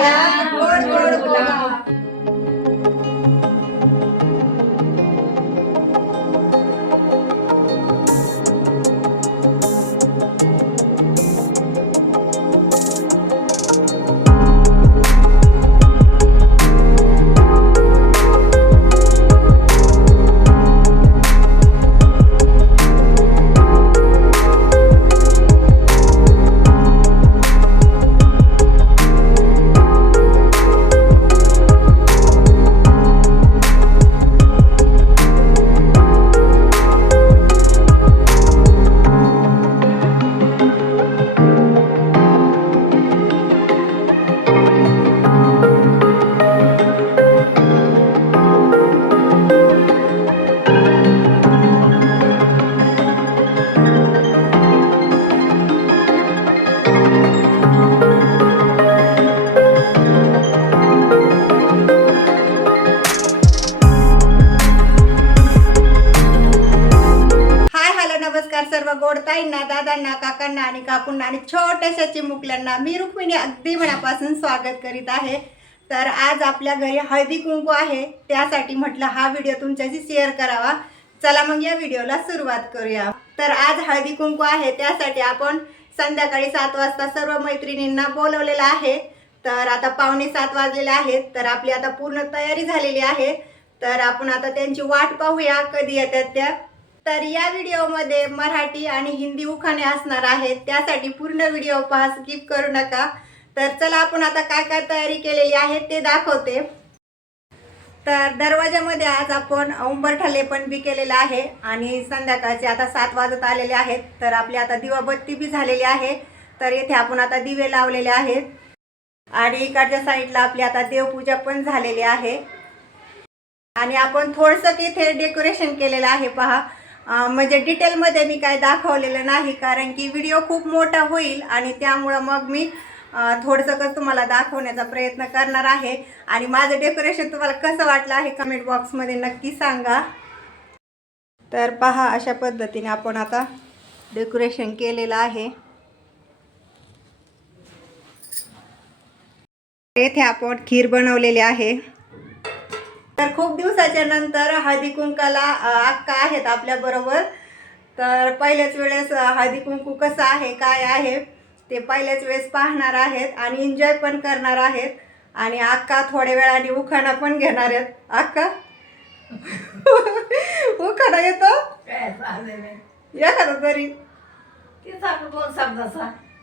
घ्या छोट्याशा मी रुक्मिणी अगदी मनापासून स्वागत करीत आहे. तर आज आपल्या घरी हळदी कुंकू आहे. त्यासाठी म्हटलं हा व्हिडिओ तुमच्याशी शेअर करावा. चला मग या व्हिडिओला सुरुवात करूया. तर आज हळदी कुंकू आहे. त्यासाठी आपण संध्याकाळी सात वाजता सर्व मैत्रिणींना बोलवलेलं आहे. तर आता पावणे सात वाजलेले आहेत. तर आपली आता पूर्ण तयारी झालेली आहे. तर आपण आता त्यांची वाट पाहूया. कधी येतात त्या? तर या व्हिडिओमध्ये मराठी आणि हिंदी उखाणे असणार आहेत. त्यासाठी पूर्ण व्हिडिओ पहा स्किप करू नका. तर चला आपण आता काय काय तयारी केलेली आहे ते दाखवते. तर दरवाजामध्ये आज आपण उंबरठा पण बी केलेलं आहे आणि संध्याकाळचे आता सात वाजत आलेले आहेत. तर आपली आता दिवाबत्ती बी झालेली आहे. तर येथे आपण आता दिवे लावलेले आहेत. आणि इकडच्या साईडला आपली आता देवपूजा पण झालेली आहे. आणि आपण थोडंसं इथे डेकोरेशन केलेलं आहे पहा. म्हणजे डिटेलमध्ये मी काय दाखवलेलं नाही कारण की व्हिडिओ खूप मोठा होईल आणि त्यामुळं मग मी थोडंसं कसं तुम्हाला दाखवण्याचा प्रयत्न करणार आहे. आणि माझं डेकोरेशन तुम्हाला कसं वाटलं आहे कमेंट बॉक्समध्ये नक्की सांगा. तर पहा अशा पद्धतीने आपण आता डेकोरेशन केलेलं आहे. येथे आपण खीर बनवलेली आहे. तर खूप दिवसाच्या नंतर हळदी कुंकाला अक्का आहेत आपल्या बरोबर. तर पहिल्याच वेळेस हळदी कुंकू कसं आहे काय आहे ते पहिल्याच वेळेस पाहणार आहेत आणि एन्जॉय पण करणार आहेत. आणि अक्का थोड्या वेळाने उखाणा पण घेणार आहेत. अक्का? उखाणा येतो? एखादा तरी.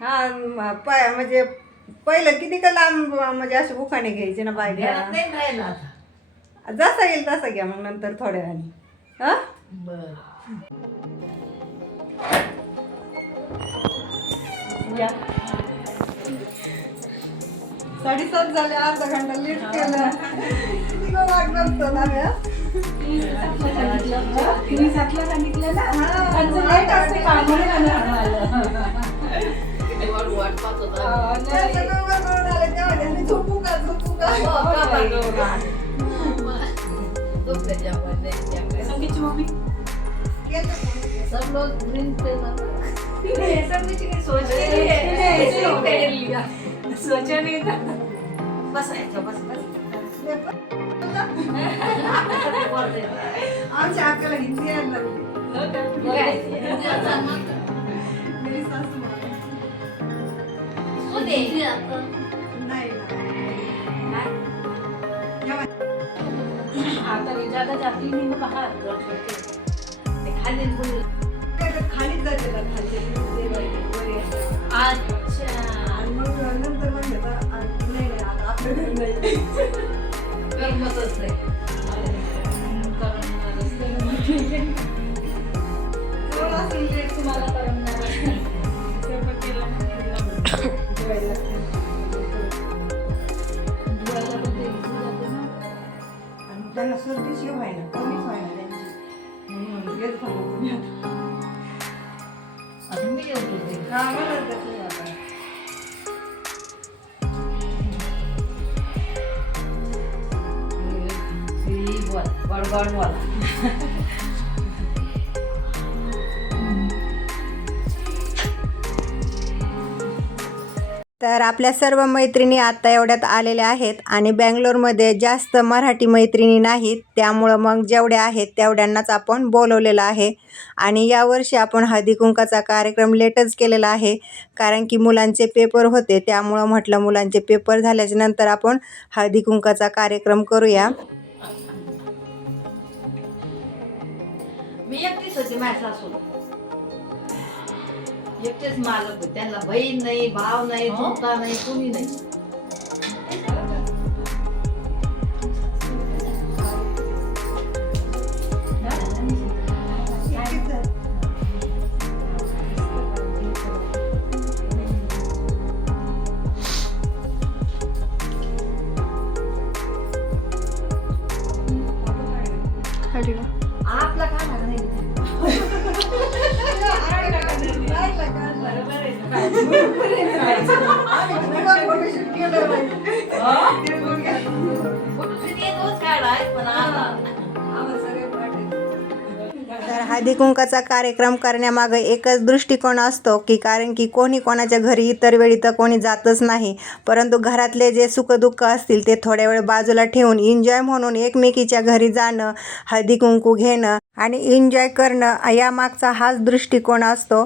हा म्हणजे पहिलं किती का लांब म्हणजे असे उखाणे घ्यायचे ना ध्यानात बायका नाही राहिला आता जसा येईल तसा घ्या मग नंतर थोड्या वेळाने. हा? बर साडेसात झाले अर्धा घंटा लेट केलं. किती गं वाट बघतो ना ह्या? तिने सातला सांगितलं ना? हा, त्यांचं लेट असते कामाला जाणं त्याचं नंबर कळून आलं तेव्हा त्यांनी झोपू का झोपू का? संगीतची मम्मी. सब लोग ड्रिंक पे. आमच्या अक्काला हिंदी लागली. मेरी सासू ज्यादा जाती बाहर खाली खालीच. अच्छा. आणि मग नंतर मग येतात, आणि नाही नाही, आता आपलं घर नाही. करमतच नाही. जवळ असून लेट तुम्हाला करमणार त्यांना सर्दीची व्हायना कमीच व्हायना त्यांची म्हणून येत थांबा तुम्ही आता. आता मी येतो ते हा, मला तसं आता. बोल तर आपल्या सर्व मैत्रिणी आत्ता एवढ्यात आलेल्या आहेत आणि बँगलोरमध्ये जास्त मराठी मैत्रिणी नाहीत. त्यामुळं मग जेवढ्या आहेत तेवढ्यांनाच आपण बोलवलेलं आहे. आणि यावर्षी आपण हळदीकुंकाचा कार्यक्रम लेटच केलेला आहे. कारण की मुलांचे पेपर होते. त्यामुळं म्हटलं मुलांचे पेपर झाल्याच्यानंतर आपण हळदीकुंकाचा कार्यक्रम करूया. मी एकटीच होती माझ्या सासू एकटेच मालक त्यांना बहीण नाही भाव नाही चुलता नाही कुणी नाही. तर हळदीकुंकाचा कार्यक्रम करण्यामागे एकच दृष्टिकोन असतो की कारण की कोणी कोणाच्या घरी इतर वेळी तर कोणी जातच नाही. परंतु घरातले जे सुखदुःख असतील ते थोड्या वेळ बाजूला ठेवून एन्जॉय म्हणून एकमेकीच्या घरी जाणं हळदीकुंकू घेणं आणि एन्जॉय करणं यामागचा हाच दृष्टिकोन असतो.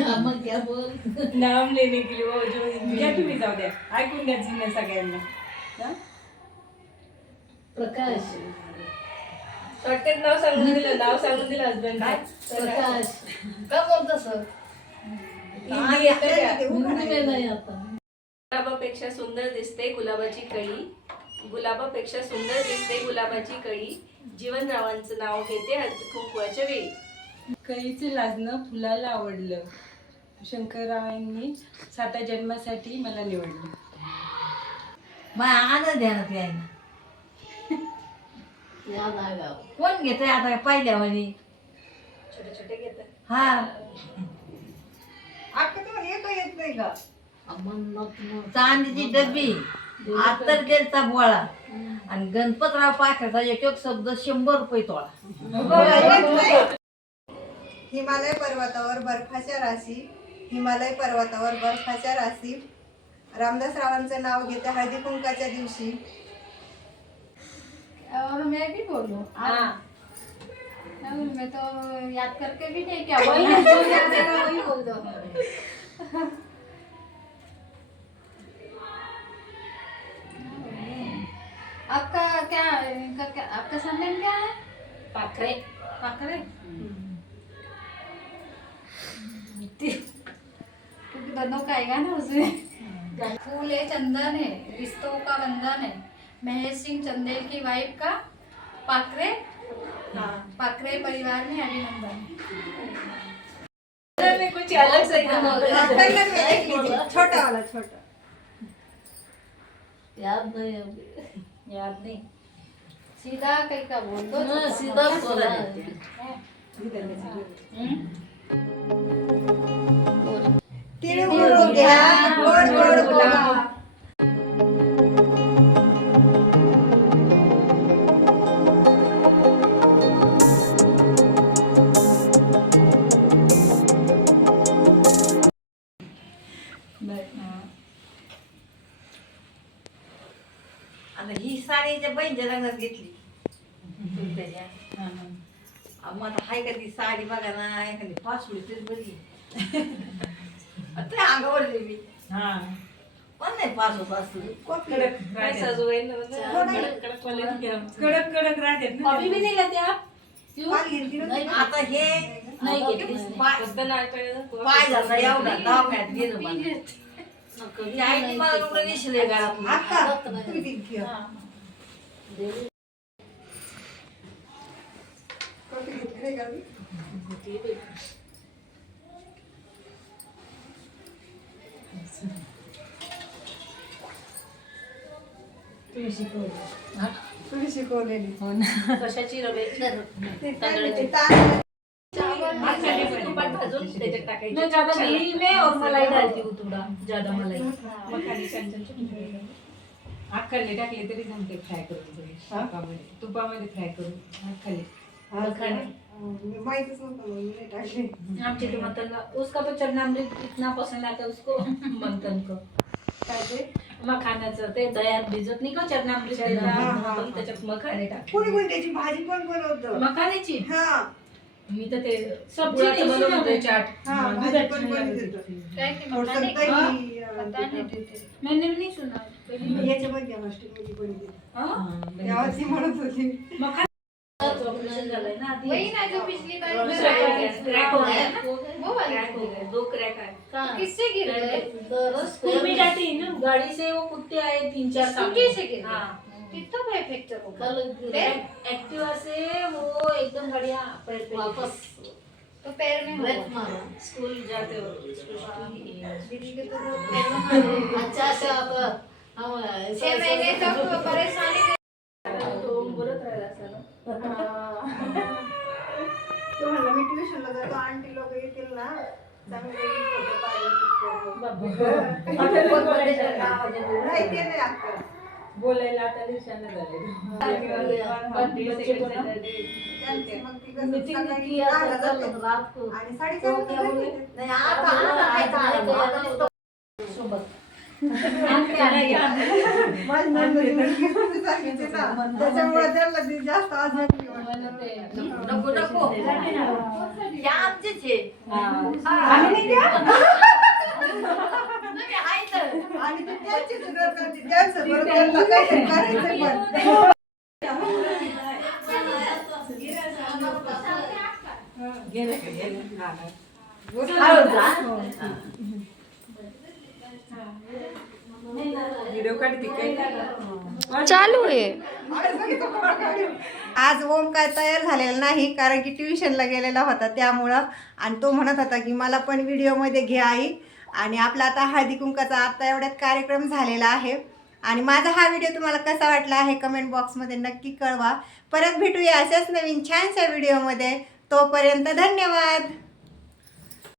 हा. मग त्या बोल. नाम लेने के लिए वो जो घ्या तुम्ही जाऊ द्या. ऐकून द्या जुन्या सगळ्यांना. हा? प्रकाश. शॉर्टकट नाव सांगून दिलं नाव सांगून दिलं हसबंड काय प्रकाश. का बोलत सर गुलाबापेक्षा सुंदर दिसते गुलाबाची कळी. गुलाबापेक्षा सुंदर दिसते गुलाबाची कळी. जीवनरावांचं नाव घेते कुंकवाच्या वेळी. कळीचं लाजणं फुलाला आवडलं. शंकररावांनी साता जन्मासाठी मला निवडलं. आनंद ध्यानात यायना कोण घेतोय आता पहिल्या म्हणे छोटे छोटे घेतात. हा. चांदीची डब्बी. आत्तर गेलचा बोळा. आणि गणपतराव पाठ्याचा एक एक शब्द शंभर रुपये तोळा. हिमालय पर्वतावर बर्फाच्या राशी हिमालय पर्वतावर बर्फाच्या राशी. रामदास रावांचं नाव घेते हळदी कुंकाच्या दिवशी. और मैं भी बोलूं. हाँ. मैं तो याद करके भी नहीं क्या वही जो याद आएगा वही बोल दो। आपका क्या इनका क्या आपका सरनेम क्या है? पाखरे। पाखरे? क्योंकि दोनों का आएगा ना उसमें फूल है चंदन है रिश्तों का बंधन है। महेश सिंह चंदेल की वाइफ का पाखरे। पाखरे परिवार में अभिनंदन। में कुछ अलग से छोटा वाला छोटा। याद नाही अभी. याद नहीं। सीधा कहीं का बोल दो सीधा बोला है. हम्म? घ्या गोड गोड बोला। आता ही साडी त्या बहिणीच्या लग्नात घेतली. मग आता हाय का ती साडी बघा ना एखादी फासुडी तेच बरी ते अंगावरली मी. पण नाही पास होत असं काय सासूबाईंना कडक कडक राहते ना. कॉफी भी नहीं लेते आप आता हे नाही घेतली. पाय झाला एवढा दवाखान्यात गेलो मला ती आईने मला लुगडं नेसलंय घरातलं. तुम्ही शिकवलेली. कशाची रवे? ते तांदळाची. त्याच्यात ज्यादा घी में और मलाई डालती हूँ. थोड़ा ज्यादा मलाई अख्खले टाकले तरी जमते फ्राय करून तुपामध्ये. तुपामध्ये फ्राय करून अख्खले मखाने. मी माहितीच नव्हतं मग मी नाही टाकले. आमचे तो मंथन उसका तो चरणामृत इतना पसंद आता उसको मंथन को काय ते? मखाण्याचं ते दह्यात भिजत नाही का चरणामृत? हा. हा. त्याच्यात मखाने टाक कोणी कोणी त्याची भाजी पण बनवतं. मखाण्याची? हा. मी तर ते सब्जी गुळाचं चाट. हा भाजी पण काय पता नहीं देते मैंने भी नहीं सुना पण दिली. हाँ? ती म्हणत होती. मखाने ऑपरेशन झालंय ना आधी. वही ना जो पिछली बार में दुसरा आया क्रॅक था। क्रॅक हो गया वो वाली क्रॅक हो गया दो क्रॅक आहे. किससे गिर गए स्कूल में जाती है ना? गाड़ी से वो कुत्ते आए तीन चार स्कूटी से गिर हाँ. कितना भाई फ्रैक्चर होगा वापस एक्टिवा से वो एकदम बढ़िया पैर पे तो पैर में हुआ स्कूल जाते हो. स्कूल दीदी के तो वो पैर में हुआ। अच्छा अच्छा आता छह महीने तक परेशानी तो बोलत राहिला ना तो म्हणला मी ट्युशनला जातो. आंटी लोक येतील ना. चांगले फोटो काढून नाही ते नाही अक्कल. बोलायला आता दिवसानं झाले. ना. त्याच्यामुळे त्यांना जास्त. नको नको या आमचेच आहे. आणि ती करते. त्यांचं त्यांना काहीतरी करायचं पण. चालू आहे आज ओम काय तयार झालेला नाही कारण की ट्युशनला गेलेला होता त्यामुळं आणि तो म्हणत होता की मला पण व्हिडिओमध्ये घे आई आणि आपला आता हळदी कुंकाचा आता एवढ्यात कार्यक्रम झालेला आहे. आणि माझा हा व्हिडिओ तुम्हाला कसा वाटला आहे कमेंट बॉक्समध्ये नक्की कळवा. परत भेटूया अशाच नवीन छानशा व्हिडिओमध्ये. तोपर्यंत धन्यवाद.